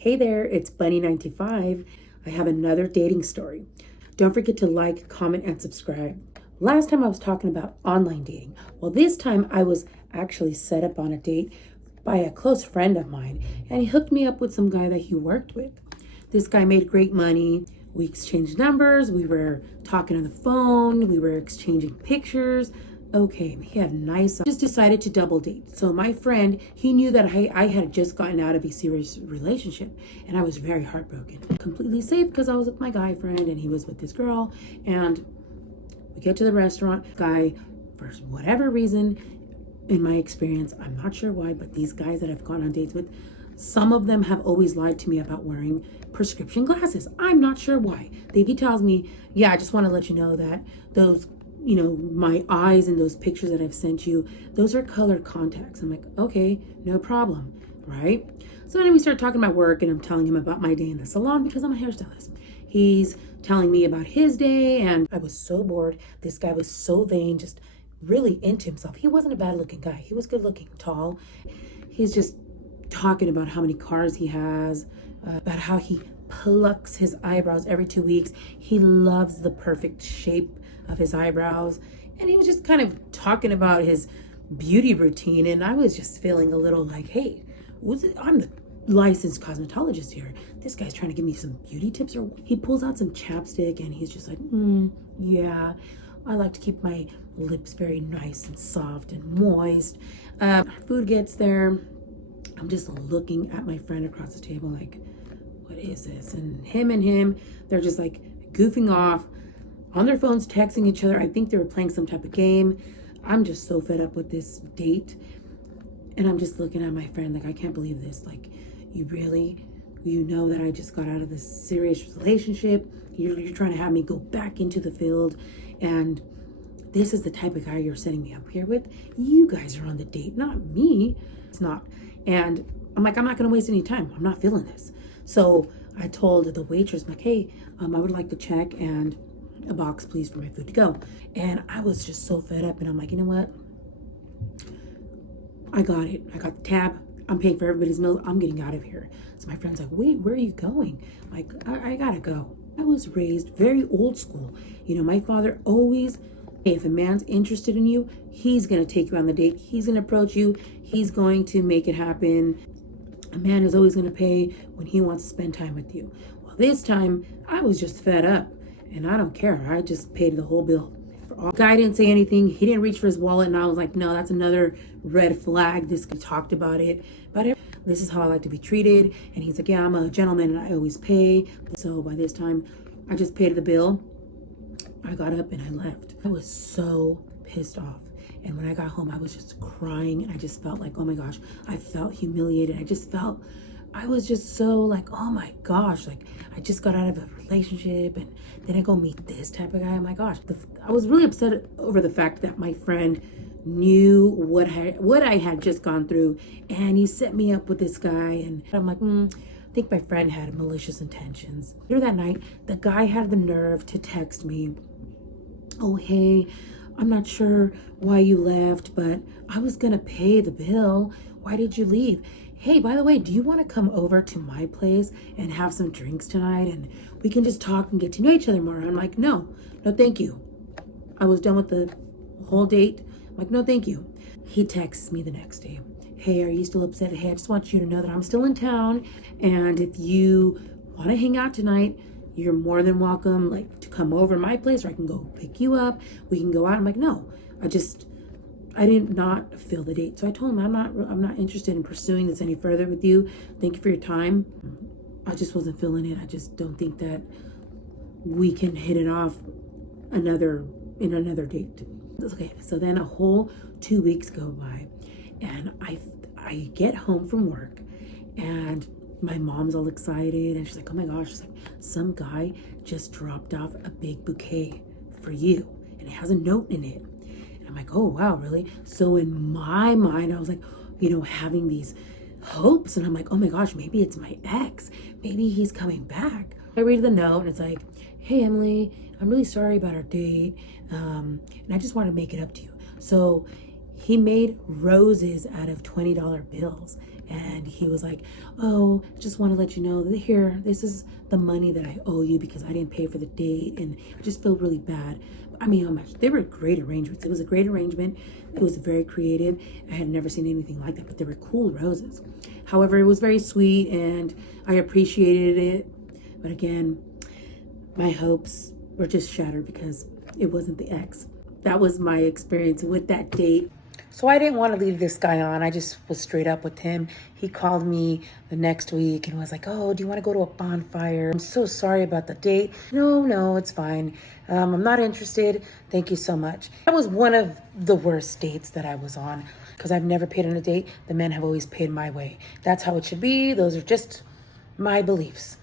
Hey there, it's Bunny95. I have another dating story. Don't forget to like, comment, and subscribe. Last time I was talking about online dating. Well, this time I was actually set up on a date by a close friend of mine, and he hooked me up with some guy that he worked with. This guy made great money. We exchanged numbers, we were talking on the phone, we were exchanging pictures. Okay, he had nice. Just decided to double date. So my friend, he knew that I had just gotten out of a serious relationship, and I was very heartbroken. Completely safe because I was with my guy friend and he was with this girl. And we get to the restaurant. Guy, for whatever reason, in my experience, I'm not sure why, but these guys that I've gone on dates with, some of them have always lied to me about wearing prescription glasses. I'm not sure why. He tells me, yeah, I just want to let you know that those, my eyes in those pictures that I've sent you, those are colored contacts. I'm like, okay, no problem, right? So then we start talking about work, and I'm telling him about my day in the salon because I'm a hairstylist. He's telling me about his day, and I was so bored. This guy was so vain, just really into himself. He wasn't a bad looking guy. He was good looking, tall. He's just talking about how many cars he has, about how he plucks his eyebrows every 2 weeks. He loves the perfect shape of his eyebrows. And he was just kind of talking about his beauty routine. And I was just feeling a little like, hey, I'm the licensed cosmetologist here. This guy's trying to give me some beauty tips. Or he pulls out some chapstick and he's just like, yeah, I like to keep my lips very nice and soft and moist. Food gets there. I'm just looking at my friend across the table like, what is this? And him, they're just like goofing off on their phones, texting each other. I think they were playing some type of game. I'm just so fed up with this date. And I'm just looking at my friend like, I can't believe this. Like, you know that I just got out of this serious relationship. You're trying to have me go back into the field. And this is the type of guy you're setting me up here with. You guys are on the date, not me. It's not. And I'm like, I'm not going to waste any time. I'm not feeling this. So I told the waitress, like, hey, I would like to check and a box, please, for my food to go. And I was just so fed up. And I'm like, you know what? I got it. I got the tab. I'm paying for everybody's meal. I'm getting out of here. So my friend's like, wait, where are you going? I'm like, I gotta go. I was raised very old school. My father always, if a man's interested in you, he's going to take you on the date. He's going to approach you. He's going to make it happen. A man is always going to pay when he wants to spend time with you. Well, this time I was just fed up and I don't care. I just paid the whole bill. The guy didn't say anything. He didn't reach for his wallet. And I was like, no, that's another red flag. This guy talked about it. But this is how I like to be treated. And he's like, yeah, I'm a gentleman and I always pay. So by this time, I just paid the bill. I got up and I left. I was so pissed off. And when I got home, I was just crying. And I just felt like, oh my gosh, I felt humiliated. I was just so like, oh my gosh, like I just got out of a relationship and then I go meet this type of guy. Oh my gosh. I was really upset over the fact that my friend knew what I had just gone through, and he set me up with this guy. And I'm like, I think my friend had malicious intentions. Later that night, the guy had the nerve to text me, oh, hey, I'm not sure why you left, but I was gonna pay the bill. Why did you leave? Hey, by the way, do you want to come over to my place and have some drinks tonight and we can just talk and get to know each other more? I'm like, no, thank you. I was done with the whole date. I'm like, no, thank you. He texts me the next day. Hey, are you still upset? Hey, I just want you to know that I'm still in town. And if you want to hang out tonight, you're more than welcome, like, to come over to my place, or I can go pick you up. We can go out. I'm like, no, I did not feel the date. So I told him, I'm not interested in pursuing this any further with you. Thank you for your time. I just wasn't feeling it. I just don't think that we can hit it off in another date. Okay, so then a whole 2 weeks go by and I get home from work and my mom's all excited and she's like, oh my gosh, she's like, some guy just dropped off a big bouquet for you and it has a note in it. I'm like, oh, wow, really? So in my mind, I was like, having these hopes. And I'm like, oh my gosh, maybe it's my ex. Maybe he's coming back. I read the note and it's like, hey, Emily, I'm really sorry about our date. And I just want to make it up to you. So he made roses out of $20 bills And he was like, oh, just want to let you know that here, this is the money that I owe you because I didn't pay for the date. And I just feel really bad. I mean, how much? They were great arrangements. It was a great arrangement. It was very creative. I had never seen anything like that, but they were cool roses. However, it was very sweet and I appreciated it. But again, my hopes were just shattered because it wasn't the ex. That was my experience with that date. So I didn't want to leave this guy on. I just was straight up with him. He called me the next week and was like, oh, do you want to go to a bonfire? I'm so sorry about the date. No, it's fine. I'm not interested. Thank you so much. That was one of the worst dates that I was on because I've never paid on a date. The men have always paid my way. That's how it should be. Those are just my beliefs.